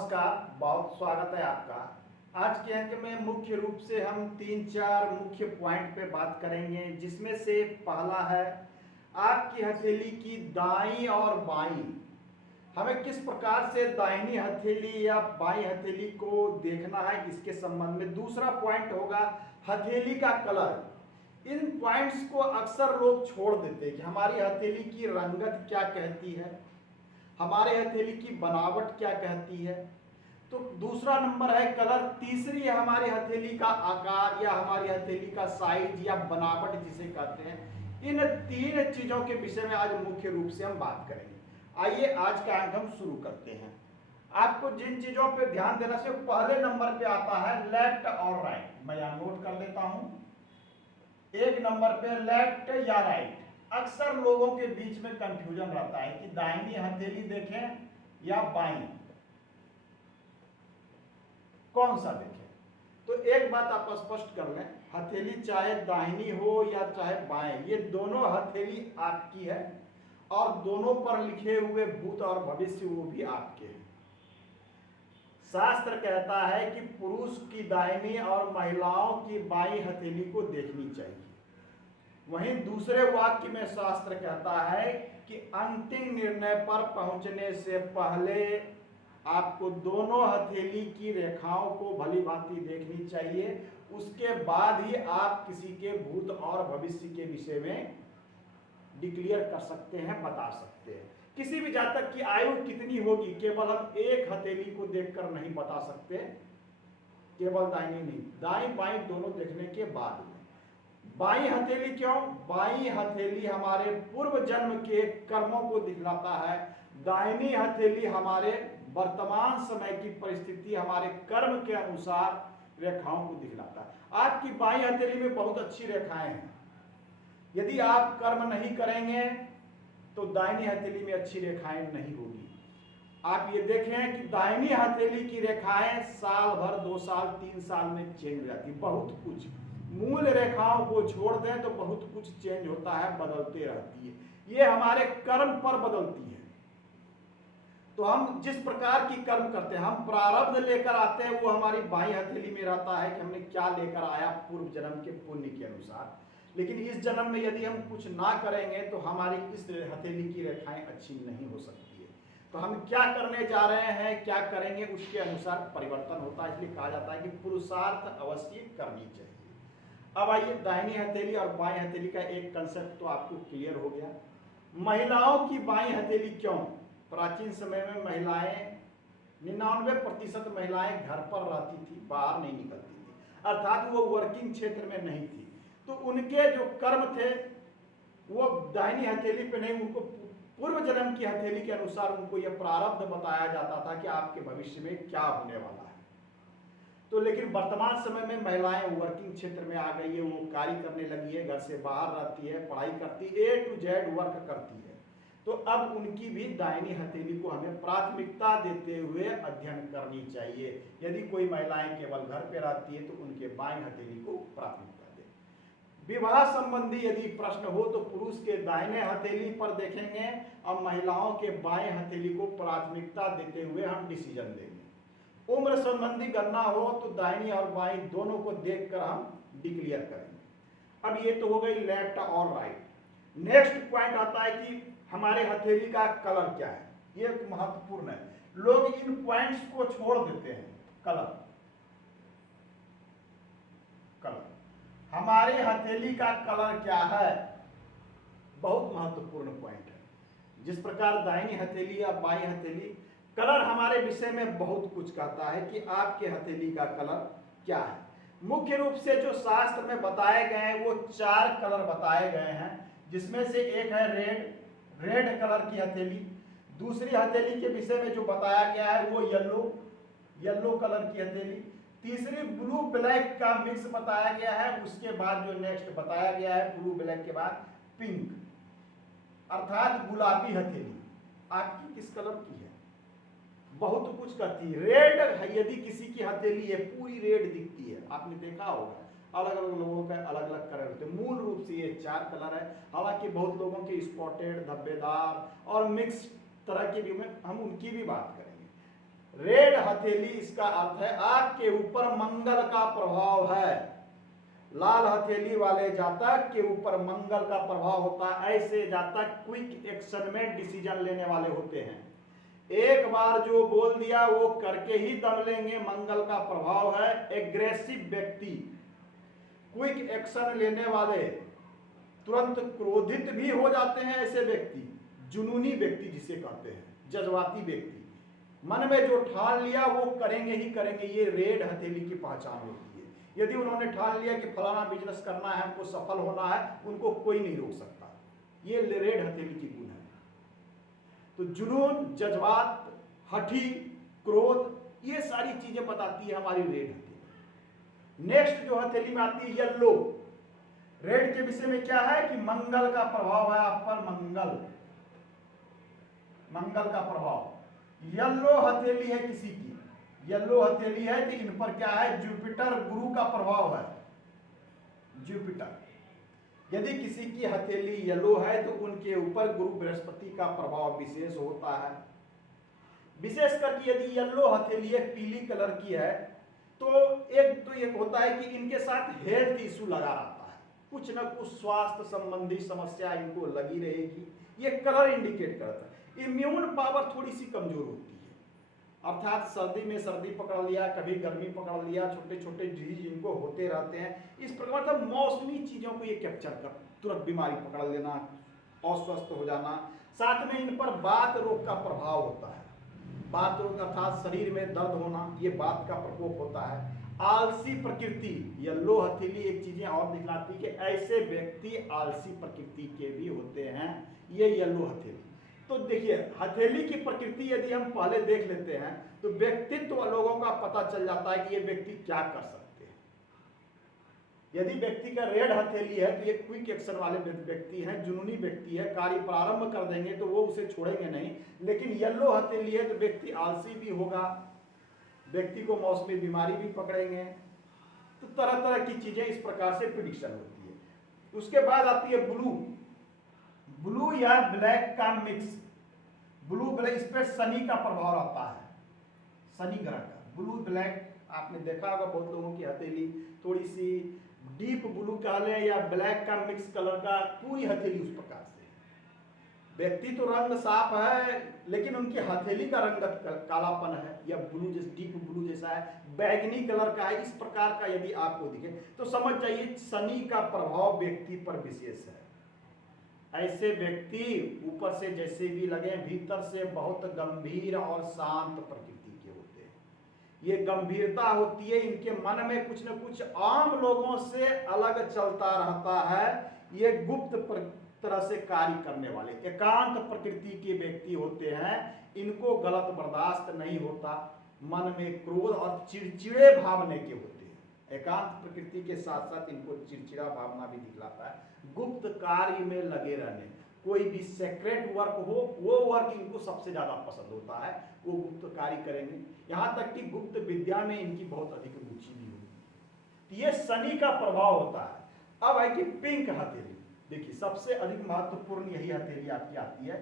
नमस्कार, बहुत स्वागत है आपका। आज के अंक में मुख्य रूप से हम 3-4 मुख्य पॉइंट पे बात करेंगे, जिसमें से पहला है आपकी हथेली की दाईं और बाईं। हमें किस प्रकार से दाहिनी हथेली या बाईं हथेली को देखना है, इसके संबंध में। दूसरा पॉइंट होगा हथेली का कलर। इन पॉइंट्स को अक्सर लोग छोड़ देते हैं कि हमारी हथेली की रंगत क्या कहती है, हमारे हथेली की बनावट क्या कहती है। तो दूसरा नंबर है कलर। तीसरी है हमारी हथेली का आकार या हमारी हथेली का साइज या बनावट जिसे कहते हैं। इन तीन चीजों के विषय में आज मुख्य रूप से हम बात करेंगे। आइए आज का अंक हम शुरू करते हैं। आपको जिन चीजों पर ध्यान देना से पहले नंबर पे आता है लेफ्ट और राइट। मैं यहां नोट कर लेता हूं। एक नंबर पे लेफ्ट या राइट। अक्सर लोगों के बीच में कंफ्यूजन रहता है कि दाहिनी हथेली देखें या बाईं, कौन सा देखें। तो एक बात आप स्पष्ट कर लें, हथेली चाहे दाहिनी हो या चाहे बाएं, ये दोनों हथेली आपकी है और दोनों पर लिखे हुए भूत और भविष्य वो भी आपके हैं। शास्त्र कहता है कि पुरुष की दाहिनी और महिलाओं की बाईं हथेली को देखनी चाहिए। वहीं दूसरे वाक्य में शास्त्र कहता है कि अंतिम निर्णय पर पहुंचने से पहले आपको दोनों हथेली की रेखाओं को भली भांति देखनी चाहिए। उसके बाद ही आप किसी के भूत और भविष्य के विषय में डिक्लेयर कर सकते हैं, बता सकते हैं। किसी भी जातक की आयु कितनी होगी केवल हम एक हथेली को देखकर नहीं बता सकते, केवल दाहिनी नहीं, दाईं बाईं दोनों देखने के बाद। बाईं हथेली क्यों? बाईं हथेली हमारे पूर्व जन्म के कर्मों को दिखलाता है। दाहिनी हथेली हमारे वर्तमान समय की परिस्थिति, हमारे कर्म के अनुसार रेखाओं को दिखलाता है। आपकी बाईं हथेली में बहुत अच्छी रेखाएं हैं। यदि आप कर्म नहीं करेंगे तो दाहिनी हथेली में अच्छी रेखाएं नहीं होगी। आप ये देखें कि दाहिनी हथेली की रेखाएं साल भर, 2 साल, 3 साल में चेंज हो जाती, बहुत कुछ। मूल रेखाओं को छोड़ दें तो बहुत कुछ चेंज होता है, बदलते रहती है। ये हमारे कर्म पर बदलती है। तो हम जिस प्रकार की कर्म करते हैं, हम प्रारब्ध लेकर आते हैं, वो हमारी बाईं हथेली में रहता है कि हमने क्या लेकर आया पूर्व जन्म के पुण्य के अनुसार। लेकिन इस जन्म में यदि हम कुछ ना करेंगे तो हमारी इस हथेली की रेखाएं अच्छी नहीं हो सकती है। तो हम क्या करने जा रहे हैं, क्या करेंगे, उसके अनुसार परिवर्तन होता है। इसलिए कहा जाता है कि पुरुषार्थ अवश्य करनी चाहिए। अब आइए, दाहिनी हथेली और बाईं हथेली का एक कंसेप्ट तो आपको क्लियर हो गया। महिलाओं की बाईं हथेली क्यों? प्राचीन समय में महिलाएं 99% महिलाएं घर पर रहती थी, बाहर नहीं निकलती थी, अर्थात वो वर्किंग क्षेत्र में नहीं थी। तो उनके जो कर्म थे वो दाहिनी हथेली पे नहीं, उनको पूर्व जन्म की हथेली के अनुसार उनको यह प्रारब्ध बताया जाता था कि आपके भविष्य में क्या होने वाला है। तो लेकिन वर्तमान समय में महिलाएं वर्किंग क्षेत्र में आ गई है, वो कार्य करने लगी है, घर से बाहर रहती है, पढ़ाई करती है, A to Z वर्क करती है। तो अब उनकी भी दाहिनी हथेली को हमें प्राथमिकता देते हुए अध्ययन करनी चाहिए। यदि कोई महिलाएं केवल घर पे रहती है तो उनके बाईं हथेली को प्राथमिकता दें। विवाह संबंधी यदि प्रश्न हो तो पुरुष के दाहिने हथेली पर देखेंगे और महिलाओं के बाएं हथेली को प्राथमिकता देते हुए हम डिसीजन देंगे। उम्र संबंधी गणना हो तो दाहिनी और बाईं दोनों को देखकर हम डिक्लेयर करेंगे। अब ये तो हो गई लेफ्ट और राइट। नेक्स्ट पॉइंट आता है कि हमारे हथेली का कलर क्या है। ये महत्वपूर्ण है। लोग इन पॉइंट्स को छोड़ देते हैं। कलर हमारे हथेली का कलर क्या है, बहुत महत्वपूर्ण पॉइंट है। जिस प्रकार दाहिनी हथेली या बाईं हथेली, कलर हमारे विषय में बहुत कुछ कहता है कि आपके हथेली का कलर क्या है। मुख्य रूप से जो शास्त्र में बताए गए हैं वो 4 कलर बताए गए हैं, जिसमें से एक है रेड कलर की हथेली। दूसरी हथेली के विषय में जो बताया गया है वो येलो कलर की हथेली। तीसरी ब्लू ब्लैक का मिक्स बताया गया है। उसके बाद जो नेक्स्ट बताया गया है ब्लू ब्लैक के बाद पिंक, अर्थात गुलाबी हथेली आपकी किस कलर की है, बहुत कुछ करती है। रेड, यदि किसी की हथेली है पूरी रेड दिखती है, आपने देखा होगा, अलग अलग लोगों का अलग अलग कलर होते हैं। मूल रूप से ये 4 कलर है। हालांकि बहुत लोगों के स्पॉटेड, धब्बेदार और मिक्स तरह की भी, हम उनकी भी बात करेंगे। रेड हथेली इसका अर्थ है आपके ऊपर मंगल का प्रभाव है। लाल हथेली वाले जातक के ऊपर मंगल का प्रभाव होता है। ऐसे जातक क्विक एक्शन में डिसीजन लेने वाले होते हैं। एक बार जो बोल दिया वो करके ही दम लेंगे, मंगल का प्रभाव है। एग्रेसिव व्यक्ति, क्विक एक्शन लेने वाले, तुरंत क्रोधित भी हो जाते हैं ऐसे व्यक्ति, जुनूनी व्यक्ति जिसे कहते हैं, जज्बाती व्यक्ति, मन में जो ठान लिया वो करेंगे ही करेंगे। ये रेड हथेली की पहचान होती है। यदि उन्होंने ठान लिया कि फलाना बिजनेस करना है, हमको सफल होना है, उनको कोई नहीं रोक सकता। ये रेड हथेली की गुण है। तो जुनून, जज्बात, हठी, क्रोध, ये सारी चीजें बताती है हमारी रेड हथेली। नेक्स्ट जो हथेली में आती है येलो। रेड के विषय में क्या है कि मंगल का प्रभाव है आप पर, मंगल का प्रभाव। येलो हथेली है किसी की, येलो हथेली है तो इन पर क्या है, जुपिटर गुरु का प्रभाव है। जुपिटर, यदि किसी की हथेली येलो है तो उनके ऊपर गुरु बृहस्पति का प्रभाव विशेष होता है। विशेष करके यदि येलो हथेली है, पीली कलर की है, तो एक होता है कि इनके साथ हेल्थ इशू लगा रहता है, कुछ ना कुछ स्वास्थ्य संबंधी समस्या इनको लगी रहेगी। ये कलर इंडिकेट करता है। इम्यून पावर थोड़ी सी कमजोर होती है, अर्थात सर्दी में सर्दी पकड़ लिया, कभी गर्मी पकड़ लिया, छोटे छोटे डिजीज इनको होते रहते हैं। इस प्रकार से मौसमी चीजों को ये कैप्चर कर तुरंत बीमारी पकड़ लेना, अस्वस्थ हो जाना। साथ में इन पर बात रोग का प्रभाव होता है। बात रोग अर्थात शरीर में दर्द होना, ये बात का प्रकोप होता है। आलसी प्रकृति, येलो हथेली एक चीजें और दिखलाती कि ऐसे व्यक्ति आलसी प्रकृति के भी होते हैं, ये येलो हथेली। तो देखिए हथेली की प्रकृति यदि हम पहले देख लेते हैं तो व्यक्तित्व लोगों का पता चल जाता है कि ये व्यक्ति क्या कर सकते हैं। यदि व्यक्ति का रेड हथेली है तो ये क्विक एक्शन वाले व्यक्ति हैं, जुनूनी व्यक्ति है, कार्य प्रारंभ कर देंगे तो वो उसे छोड़ेंगे नहीं। लेकिन येलो हथेली है तो व्यक्ति आलसी भी होगा, व्यक्ति को मौसमी बीमारी भी पकड़ेंगे। तो तरह तरह की चीजें इस प्रकार से प्रिडिक्शन होती है। उसके बाद आती है ब्लू। ब्लू या ब्लैक का मिक्स। ब्लू ब्लैक, इस पे शनि का प्रभाव रहता है, शनि ग्रह का। ब्लू ब्लैक आपने देखा होगा, बहुत लोगों की हथेली थोड़ी सी डीप ब्लू कह लें या ब्लैक का मिक्स कलर का, पूरी हथेली उस प्रकार से। व्यक्ति तो रंग साफ है लेकिन उनकी हथेली का रंग कालापन है, या ब्लू जैसे डीप ब्लू जैसा है, बैगनी कलर का है, इस प्रकार का यदि आपको दिखे तो समझ जाइए शनि का प्रभाव व्यक्ति पर विशेष है। ऐसे व्यक्ति ऊपर से जैसे भी लगे, भीतर से बहुत गंभीर और शांत प्रकृति के होते हैं। ये गंभीरता होती है, इनके मन में कुछ न कुछ आम लोगों से अलग चलता रहता है। ये गुप्त तरह से कार्य करने वाले एकांत प्रकृति के व्यक्ति होते हैं। इनको गलत बर्दाश्त नहीं होता, मन में क्रोध और चिड़चिड़े भावने के होते हैं। एकांत प्रकृति के साथ साथ इनको चिड़चिड़ा भावना भी दिखलाता है। गुप्त कार्य में लगे रहने, कोई भी सीक्रेट वर्क हो वो वर्क इनको सबसे ज्यादा पसंद होता है, वो गुप्त कार्य करेंगे। यहाँ तक कि गुप्त विद्या में इनकी बहुत अधिक रुचि भी होगी। ये शनि का प्रभाव होता है। अब है कि पिंक हथेली। देखिए सबसे अधिक महत्वपूर्ण यही हथेली आपकी आती है,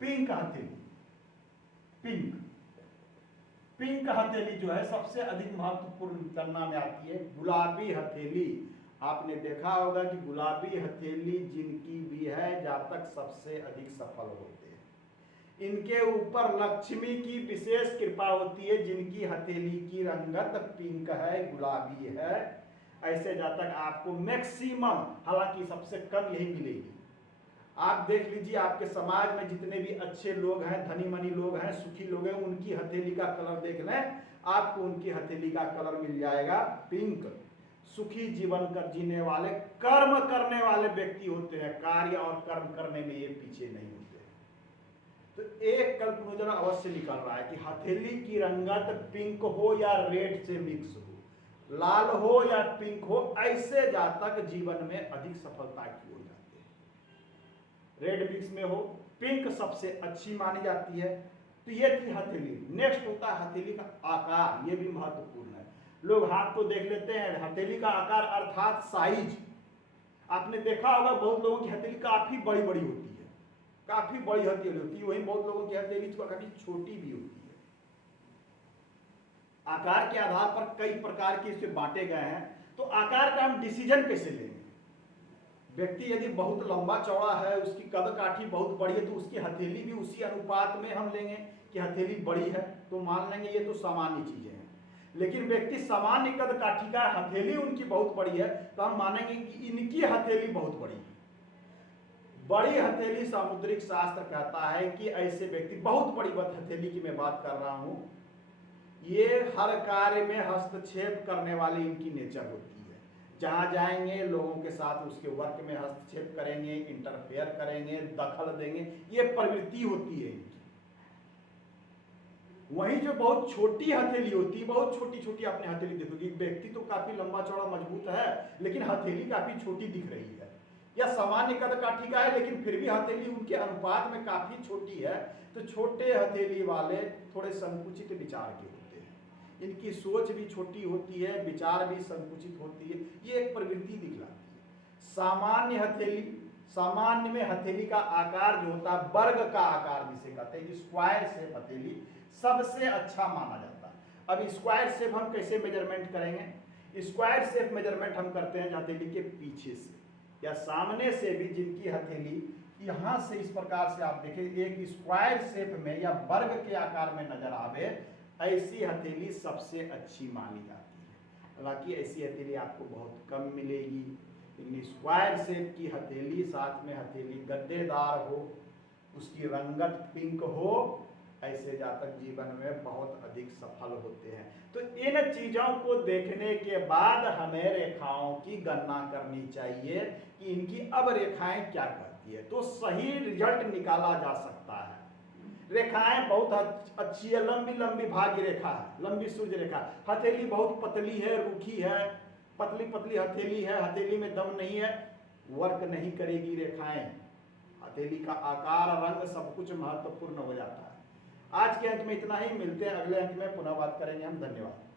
पिंक हथेली। पिंक हथेली जो है सबसे अधिक महत्वपूर्ण गणना में आती है। गुलाबी हथेली, आपने देखा होगा कि गुलाबी हथेली जिनकी भी है जातक सबसे अधिक सफल होते हैं। इनके ऊपर लक्ष्मी की विशेष कृपा होती है। जिनकी हथेली की रंगत पिंक है, गुलाबी है, ऐसे जातक आपको मैक्सिमम, हालांकि सबसे कम यही मिलेगी। आप देख लीजिए आपके समाज में जितने भी अच्छे लोग हैं, धनी मनी लोग हैं, सुखी लोग हैं, उनकी हथेली का कलर देख लें, आपको उनकी हथेली का कलर मिल जाएगा पिंक। सुखी जीवन कर जीने वाले, कर्म करने वाले व्यक्ति होते हैं। कार्य और कर्म करने में ये पीछे नहीं होते। तो एक कल्पना अवश्य निकल रहा है कि हथेली की रंगत पिंक हो या रेड से मिक्स हो, लाल हो या पिंक हो, ऐसे जातक जीवन में अधिक सफलता की हो जाते हैं। रेड मिक्स में हो, पिंक सबसे अच्छी मानी जाती है। तो ये थी हथेली। नेक्स्ट होता है हथेली का आकार, ये भी महत्वपूर्ण है। लोग हाथ तो देख लेते हैं, हथेली का आकार अर्थात साइज। आपने देखा होगा बहुत लोगों की हथेली काफी बड़ी बड़ी होती है, काफी बड़ी हथेली होती है, वहीं बहुत लोगों की हथेली काफी छोटी भी होती है। आकार के आधार पर कई प्रकार के इसे बांटे गए हैं। तो आकार का हम डिसीजन कैसे लेंगे? व्यक्ति यदि बहुत लंबा चौड़ा है, उसकी कद काठी बहुत बड़ी है, तो उसकी हथेली भी उसी अनुपात में हम लेंगे कि हथेली बड़ी है तो मान लेंगे ये तो सामान्य चीजें हैं। लेकिन व्यक्ति सामान्य कद काठी का, हथेली उनकी बहुत बड़ी है तो हम मानेंगे कि इनकी हथेली बहुत बड़ी है। बड़ी हथेली सामुद्रिक शास्त्र कहता है कि ऐसे व्यक्ति, बहुत बड़ी हथेली की मैं बात कर रहा हूं, ये हर कार्य में हस्तक्षेप करने वाली इनकी नेचर होती है। जहां जाएंगे लोगों के साथ उसके वर्क में हस्तक्षेप करेंगे, इंटरफेयर करेंगे, दखल देंगे, ये प्रवृत्ति होती है इनकी। वहीं जो बहुत छोटी हथेली होती है, बहुत छोटी छोटी आपने हथेली देखोगे, व्यक्ति तो काफी लंबा चौड़ा मजबूत है लेकिन हथेली काफी छोटी दिख रही है, या सामान्य कद काठी का है लेकिन फिर भी हथेली उनके अनुपात में काफी छोटी है। तो छोटे हथेली वाले थोड़े संकुचित विचार के होते हैं, इनकी सोच भी छोटी होती है, विचार भी संकुचित होती है, ये एक प्रवृत्ति दिखलाती है। सामान्य हथेली, सामान्य में हथेली का आकार जो होता है वर्ग का आकार जिसे कहते हैं, स्क्वायर शेप हथेली सबसे अच्छा माना जाता है। अब स्क्वायर शेप हम कैसे मेजरमेंट करेंगे? स्क्वायर शेप मेजरमेंट हम करते हैं हथेली के पीछे से या सामने से भी, जिनकी हथेली यहां से इस प्रकार से आप देखें एक स्क्वायर शेप में या वर्ग के आकार में नजर आवे, ऐसी हथेली सबसे अच्छी मानी जाती है। हालांकि ऐसी हथेली आपको बहुत कम मिलेगी, लेकिन स्क्वायर शेप की हथेली, साथ में हथेली गद्देदार हो, उसकी रंगत पिंक हो, ऐसे जातक जीवन में बहुत अधिक सफल होते हैं। तो इन चीजों को देखने के बाद हमें रेखाओं की गणना करनी चाहिए कि इनकी अब रेखाएं क्या कहती है, तो सही रिजल्ट निकाला जा सकता है। रेखाएं बहुत अच्छी है, लंबी लंबी भाग्य रेखा है, लंबी सूर्य रेखा, हथेली बहुत पतली है, रूखी है, पतली पतली हथेली है, हथेली में दम नहीं है, वर्क नहीं करेगी रेखाएं, हथेली का आकार, रंग सब कुछ महत्वपूर्ण हो जाता है। आज के अंक में इतना ही, मिलते हैं अगले अंक में, पुनः बात करेंगे हम। धन्यवाद।